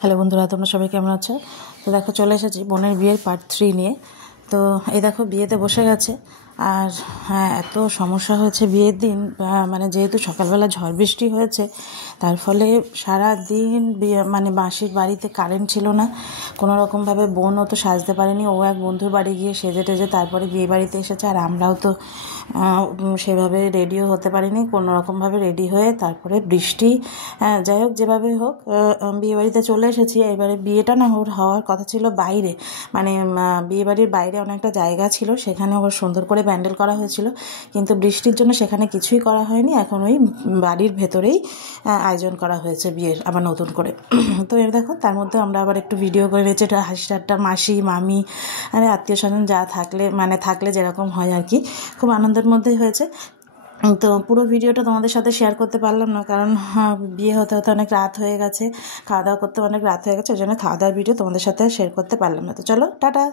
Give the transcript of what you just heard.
Hello বন্ধুরা, তোমরা সবাই কেমন আছো? তো দেখো, চলে এসেছি বোনের বিয়ের পার্ট 3 নিয়ে। তো এই দেখো, বিয়েতে বসে গেছে। আর হ্যাঁ, এত সমস্যা হয়েছে বিয়ের দিন, মানে যেহেতু সকালবেলা ঝড় বৃষ্টি হয়েছে, তার ফলে সারা দিন মানে মাসির বাড়িতে কারেন্ট ছিল না কোনো রকমভাবে। বোনও তো সাজতে পারেনি, ও এক বন্ধুর বাড়ি গিয়ে সেজে টেজে তারপরে বিয়ে বাড়িতে এসেছে। আর আমরাও তো সেভাবে রেডিও হতে পারিনি, কোনো রকমভাবে রেডি হয়ে তারপরে বৃষ্টি, যাই হোক যেভাবে হোক বিয়েবাড়িতে চলে এসেছি। এবারে বিয়েটা না ওর হওয়ার কথা ছিল বাইরে, মানে বিয়েবাড়ির বাইরে অনেকটা জায়গা ছিল, সেখানে ওর সুন্দর করে প্যান্ডেল করা হয়েছিল, কিন্তু বৃষ্টির জন্য সেখানে কিছুই করা হয়নি। এখন ওই বাড়ির ভেতরেই আয়োজন করা হয়েছে বিয়ের আবার নতুন করে। তো এর দেখো, তার মধ্যে আমরা আবার একটু ভিডিও করে নিয়েছি, এটা হাসি ঠাট্টা, মাসি মামি আত্মীয় স্বজন যা থাকলে যেরকম হয় আর কি, খুব আনন্দের মধ্যেই হয়েছে। তো পুরো ভিডিওটা তোমাদের সাথে শেয়ার করতে পারলাম না, কারণ বিয়ে হতে হতে অনেক রাত হয়ে গেছে, খাওয়া দাওয়া করতে অনেক রাত হয়ে গেছে, ওই জন্য খাওয়া দাওয়ার ভিডিও তোমাদের সাথে শেয়ার করতে পারলাম না। তো চলো, টাটা।